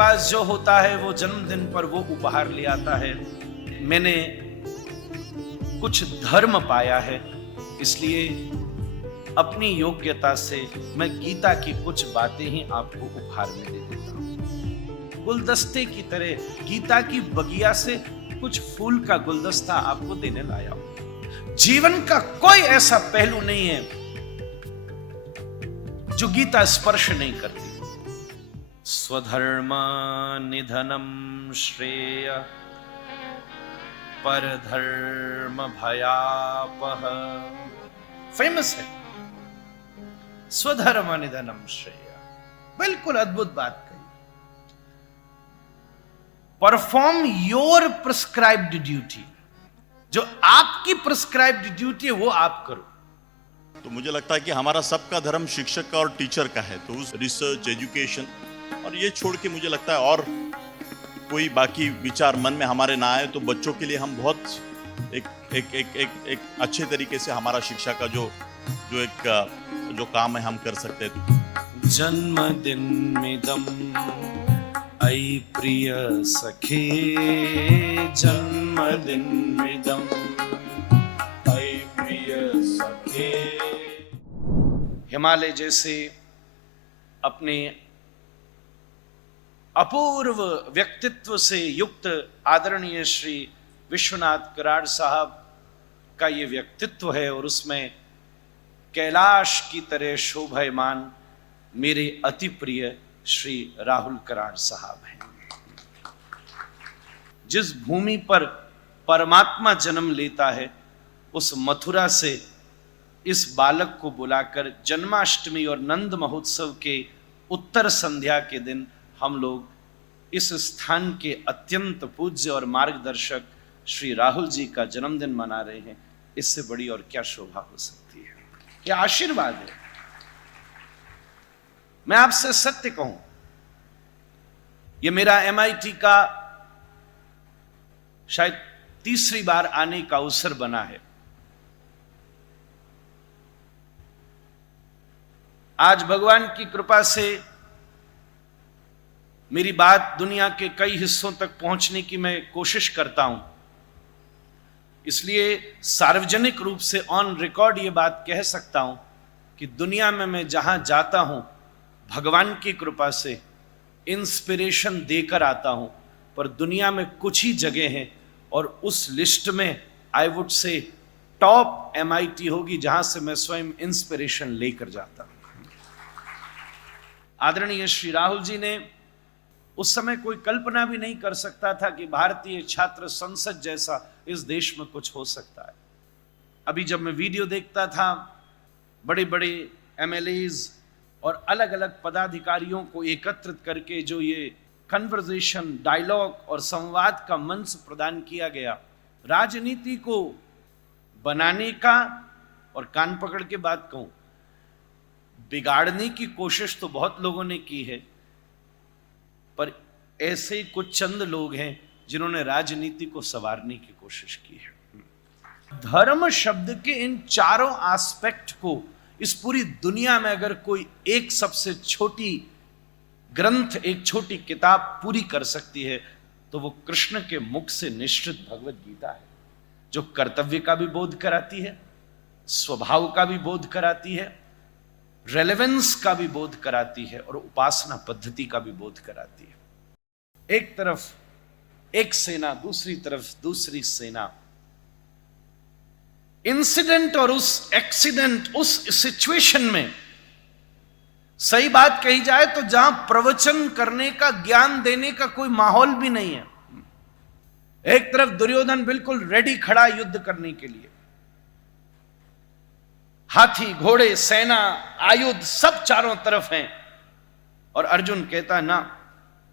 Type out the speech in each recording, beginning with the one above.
पास जो होता है वो जन्मदिन पर वो उपहार ले आता है। मैंने कुछ धर्म पाया है, इसलिए अपनी योग्यता से मैं गीता की कुछ बातें ही आपको उपहार में दे देता हूं। गुलदस्ते की तरह गीता की बगिया से कुछ फूल का गुलदस्ता आपको देने लाया हूं। जीवन का कोई ऐसा पहलू नहीं है जो गीता स्पर्श नहीं करती। स्वधर्म निधनम श्रेय परधर्म भयापह, फेमस है। स्वधर्म निधनम श्रेय, बिल्कुल अद्भुत बात कही। परफॉर्म योर प्रिस्क्राइब्ड ड्यूटी, जो आपकी प्रिस्क्राइब्ड ड्यूटी है वो आप करो। तो मुझे लगता है कि हमारा सबका धर्म शिक्षक का और टीचर का है, तो उस रिसर्च एजुकेशन और ये छोड़ के मुझे लगता है और कोई बाकी विचार मन में हमारे ना आए, तो बच्चों के लिए हम बहुत एक अच्छे तरीके से हमारा शिक्षा का जो काम है हम कर सकते हैं। जन्मदिन मिदम ऐ प्रिय सखे, जन्मदिन मिदम ऐ प्रिय सखे। हिमालय जैसे अपने अपूर्व व्यक्तित्व से युक्त आदरणीय श्री विश्वनाथ कराड़ साहब का ये व्यक्तित्व है, और उसमें कैलाश की तरह शोभायमान मेरे अति प्रिय श्री राहुल कराड़ साहब हैं। जिस भूमि पर परमात्मा जन्म लेता है, उस मथुरा से इस बालक को बुलाकर जन्माष्टमी और नंद महोत्सव के उत्तर संध्या के दिन हम लोग इस स्थान के अत्यंत पूज्य और मार्गदर्शक श्री राहुल जी का जन्मदिन मना रहे हैं। इससे बड़ी और क्या शोभा हो सकती है, क्या आशीर्वाद है। मैं आपसे सत्य कहूं, यह मेरा MIT का शायद तीसरी बार आने का अवसर बना है। आज भगवान की कृपा से मेरी बात दुनिया के कई हिस्सों तक पहुंचने की मैं कोशिश करता हूं, इसलिए सार्वजनिक रूप से ऑन रिकॉर्ड ये बात कह सकता हूं कि दुनिया में मैं जहां जाता हूं भगवान की कृपा से इंस्पिरेशन देकर आता हूं, पर दुनिया में कुछ ही जगह हैं और उस लिस्ट में I would say top MIT होगी जहां से मैं स्वयं इंस्पिरेशन लेकर जाता हूं। आदरणीय श्री राहुल जी ने उस समय कोई कल्पना भी नहीं कर सकता था कि भारतीय छात्र संसद जैसा इस देश में कुछ हो सकता है। अभी जब मैं वीडियो देखता था, बड़े बड़े MLAs और अलग अलग पदाधिकारियों को एकत्रित करके जो ये कन्वर्सेशन, डायलॉग और संवाद का मंच प्रदान किया गया, राजनीति को बनाने का, और कान पकड़ के बात कहूं, बिगाड़ने की कोशिश तो बहुत लोगों ने की है, पर ऐसे ही कुछ चंद लोग हैं जिन्होंने राजनीति को संवारने की कोशिश की है। धर्म शब्द के इन चारों एस्पेक्ट को इस पूरी दुनिया में अगर कोई एक सबसे छोटी ग्रंथ, एक छोटी किताब पूरी कर सकती है, तो वो कृष्ण के मुख से निश्चित भगवत गीता है, जो कर्तव्य का भी बोध कराती है, स्वभाव का भी बोध कराती है, रेलेवेंस का भी बोध कराती है, और उपासना पद्धति का भी बोध कराती है। एक तरफ एक सेना, दूसरी तरफ दूसरी सेना। इंसिडेंट और उस एक्सीडेंट, उस सिचुएशन में सही बात कही जाए तो जहां प्रवचन करने का, ज्ञान देने का कोई माहौल भी नहीं है। एक तरफ दुर्योधन बिल्कुल रेडी खड़ा युद्ध करने के लिए, हाथी, घोड़े, सेना, आयुध सब चारों तरफ हैं, और अर्जुन कहता है ना,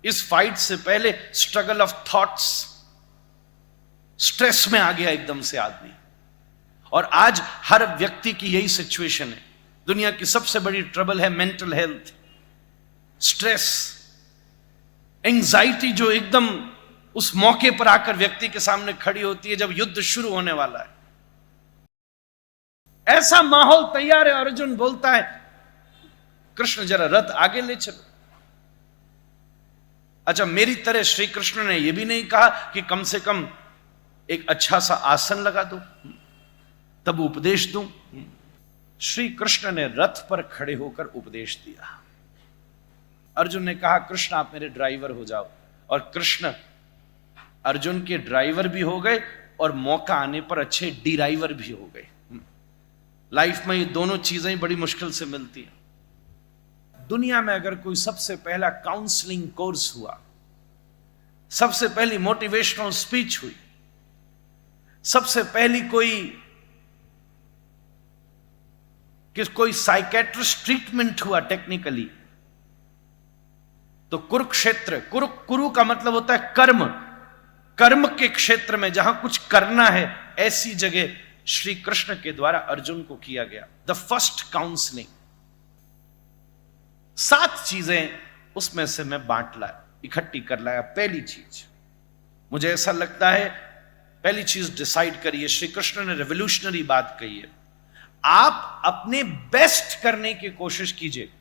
इस फाइट से पहले स्ट्रगल ऑफ थॉट्स, स्ट्रेस में आ गया एकदम से आदमी। और आज हर व्यक्ति की यही सिचुएशन है। दुनिया की सबसे बड़ी ट्रबल है मेंटल हेल्थ, स्ट्रेस, एंजाइटी, जो एकदम उस मौके पर आकर व्यक्ति के सामने खड़ी होती है जब युद्ध शुरू होने वाला है। ऐसा माहौल तैयार है। अर्जुन बोलता है, कृष्ण जरा रथ आगे ले चलो। अच्छा, मेरी तरह श्री कृष्ण ने यह भी नहीं कहा कि कम से कम एक अच्छा सा आसन लगा दो तब उपदेश दूं। श्री कृष्ण ने रथ पर खड़े होकर उपदेश दिया। अर्जुन ने कहा कृष्ण आप मेरे ड्राइवर हो जाओ, और कृष्ण अर्जुन के ड्राइवर भी हो गए और मौका आने पर अच्छे डिराइवर भी हो गए। लाइफ में ये दोनों चीजें बड़ी मुश्किल से मिलती हैं। दुनिया में अगर कोई सबसे पहला काउंसलिंग कोर्स हुआ, सबसे पहली मोटिवेशनल स्पीच हुई, सबसे पहली कोई साइकेट्रिस्ट ट्रीटमेंट हुआ टेक्निकली, तो कुरुक्षेत्र, कुरु का मतलब होता है कर्म, कर्म के क्षेत्र में जहां कुछ करना है, ऐसी जगह श्री कृष्ण के द्वारा अर्जुन को किया गया द फर्स्ट काउंसलिंग। 7 चीजें उसमें से मैं बांट लाया, इकट्ठी कर लाया। पहली चीज, मुझे ऐसा लगता है पहली चीज डिसाइड करिए, श्री कृष्ण ने रेवोल्यूशनरी बात कही है, आप अपने बेस्ट करने की कोशिश कीजिए,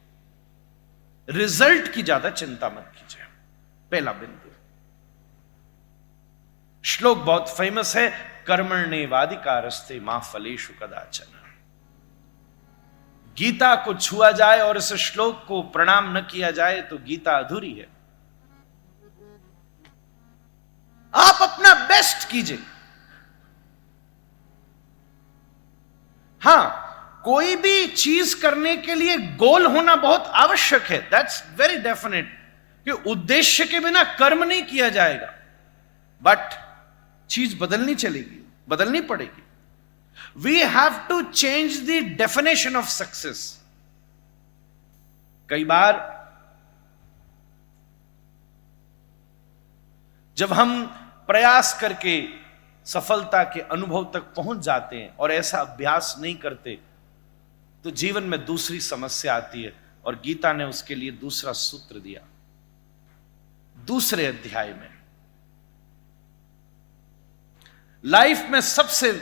रिजल्ट की ज्यादा चिंता मत कीजिए। पहला बिंदु, श्लोक बहुत फेमस है, कर्मण्येवाधिकारस्ते मा फलेषु कदाचन। गीता को छुआ जाए और इस श्लोक को प्रणाम न किया जाए तो गीता अधूरी है। आप अपना बेस्ट कीजिए। हां, कोई भी चीज करने के लिए गोल होना बहुत आवश्यक है, दैट्स वेरी डेफिनेट, कि उद्देश्य के बिना कर्म नहीं किया जाएगा, बट चीज बदलनी चलेगी, बदलनी पड़ेगी। We have to change the definition of success. कई बार जब हम प्रयास करके सफलता के अनुभव तक पहुंच जाते हैं और ऐसा अभ्यास नहीं करते, तो जीवन में दूसरी समस्या आती है, और गीता ने उसके लिए दूसरा सूत्र दिया दूसरे अध्याय में। लाइफ में सबसे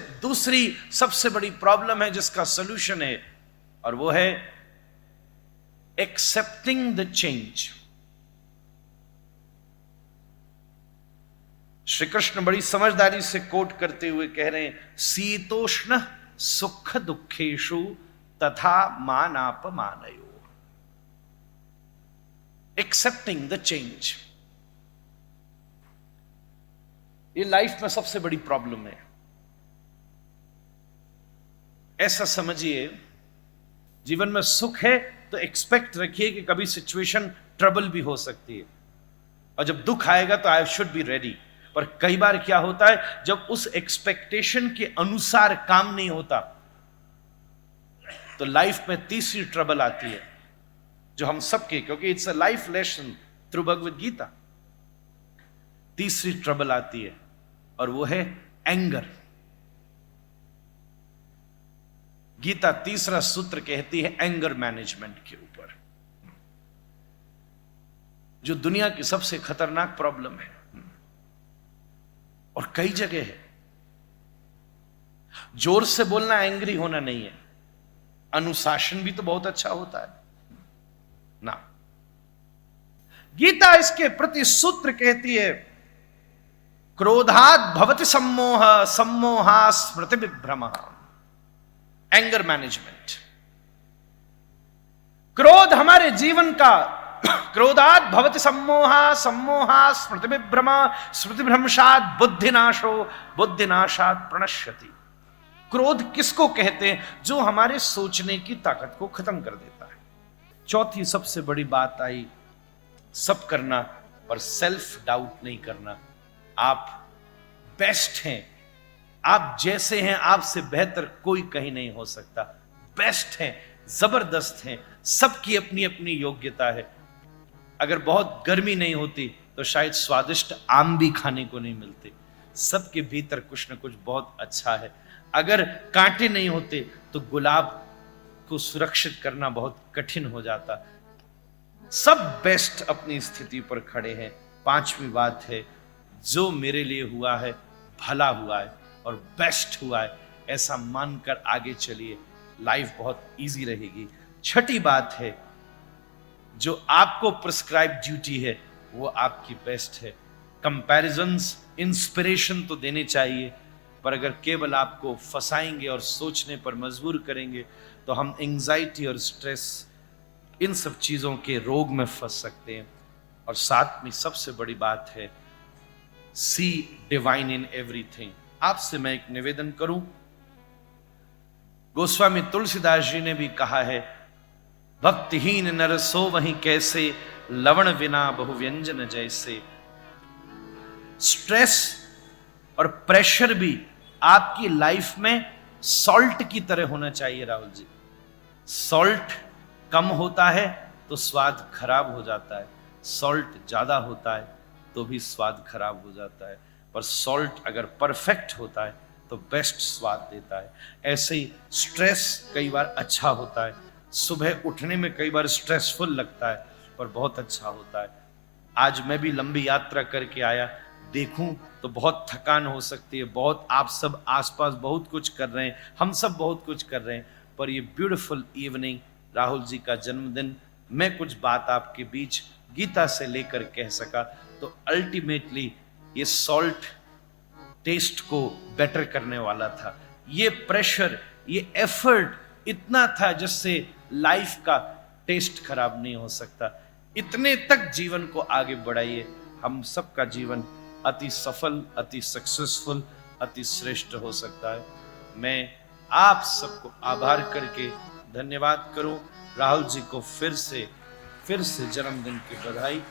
बड़ी प्रॉब्लम है जिसका सॉल्यूशन है, और वो है accepting the change. Shri Krishna बड़ी समझदारी से कोट करते हुए कह रहे हैं, शीतोष्ण सुख दुखेषु तथा मानापमानयो। एक्सेप्टिंग द चेंज, ये लाइफ में सबसे बड़ी प्रॉब्लम है। ऐसा समझिए, जीवन में सुख है तो एक्सपेक्ट रखिए कि कभी सिचुएशन ट्रबल भी हो सकती है, और जब दुख आएगा तो आई शुड बी रेडी। पर कई बार क्या होता है, जब उस एक्सपेक्टेशन के अनुसार काम नहीं होता, तो लाइफ में तीसरी ट्रबल आती है, जो हम सबके, क्योंकि it's a life lesson through Bhagavad Gita, तीसरी ट्रबल आती है, और वो है एंगर। गीता तीसरा सूत्र कहती है एंगर मैनेजमेंट के ऊपर, जो दुनिया की सबसे खतरनाक प्रॉब्लम है, और कई जगह है। जोर से बोलना एंग्री होना नहीं है, अनुशासन भी तो बहुत अच्छा होता है ना। गीता इसके प्रति सूत्र कहती है, क्रोधात् भवति सम्मोह, सम्मोहात् स्मृति विभ्रमः। एंगर मैनेजमेंट, क्रोध हमारे जीवन का, क्रोधात् भवति सम्मोह, सम्मोहात् स्मृति विभ्रमः, स्मृति भ्रंशात् बुद्धिनाशो, बुद्धिनाशात् प्रणश्यति। क्रोध किसको कहते हैं? जो हमारे सोचने की ताकत को खत्म कर देता है। चौथी सबसे बड़ी बात आई, सब करना पर सेल्फ डाउट नहीं करना। आप बेस्ट हैं, आप जैसे हैं आपसे बेहतर कोई कहीं नहीं हो सकता। बेस्ट हैं, जबरदस्त हैं, सबकी अपनी अपनी योग्यता है। अगर बहुत गर्मी नहीं होती तो शायद स्वादिष्ट आम भी खाने को नहीं मिलते। सबके भीतर कुछ न कुछ बहुत अच्छा है। अगर कांटे नहीं होते तो गुलाब को सुरक्षित करना बहुत कठिन हो जाता। सब बेस्ट अपनी स्थिति पर खड़े हैं। पांचवी बात है, जो मेरे लिए हुआ है भला हुआ है और बेस्ट हुआ है, ऐसा मानकर आगे चलिए, लाइफ बहुत इजी रहेगी। छठी बात है, जो आपको प्रिस्क्राइब ड्यूटी है वो आपकी बेस्ट है। कंपैरिजंस इंस्पिरेशन तो देने चाहिए, पर अगर केवल आपको फंसाएंगे और सोचने पर मजबूर करेंगे तो हम एंजाइटी और स्ट्रेस, इन सब चीजों के रोग में फंस सकते हैं। और साथ में सबसे बड़ी बात है, सी डिवाइन इन एवरीथिंग। आपसे मैं एक निवेदन करूं, गोस्वामी तुलसीदास जी ने भी कहा है, भक्तिहीन नर सो वहीं कैसे, लवण बिना बहुव्यंजन जैसे। स्ट्रेस और प्रेशर भी आपकी लाइफ में सॉल्ट की तरह होना चाहिए राहुल जी। सॉल्ट कम होता है तो स्वाद खराब हो जाता है, सॉल्ट ज्यादा होता है तो भी स्वाद खराब हो जाता है, पर सॉल्ट अगर परफेक्ट होता है तो बेस्ट स्वाद देता है। ऐसे ही स्ट्रेस कई बार अच्छा होता है, सुबह उठने में कई बार स्ट्रेसफुल लगता है पर बहुत अच्छा होता है। आज मैं भी लंबी यात्रा करके आया, देखूं तो बहुत थकान हो सकती है, बहुत आप सब आसपास बहुत कुछ कर रहे हैं, हम सब बहुत कुछ कर रहे हैं, पर ये ब्यूटीफुल इवनिंग, राहुल जी का जन्मदिन, मैं कुछ बात आपके बीच गीता से लेकर कह सका तो अल्टीमेटली ये सॉल्ट टेस्ट को बेटर करने वाला था। ये प्रेशर, ये एफर्ट इतना था जिससे लाइफ का टेस्ट खराब नहीं हो सकता। इतने तक जीवन को आगे बढ़ाइए, हम सबका जीवन अति सफल, अति सक्सेसफुल, अति श्रेष्ठ हो सकता है। मैं आप सबको आभार करके धन्यवाद करूं, राहुल जी को फिर से जन्मदिन की बधाई।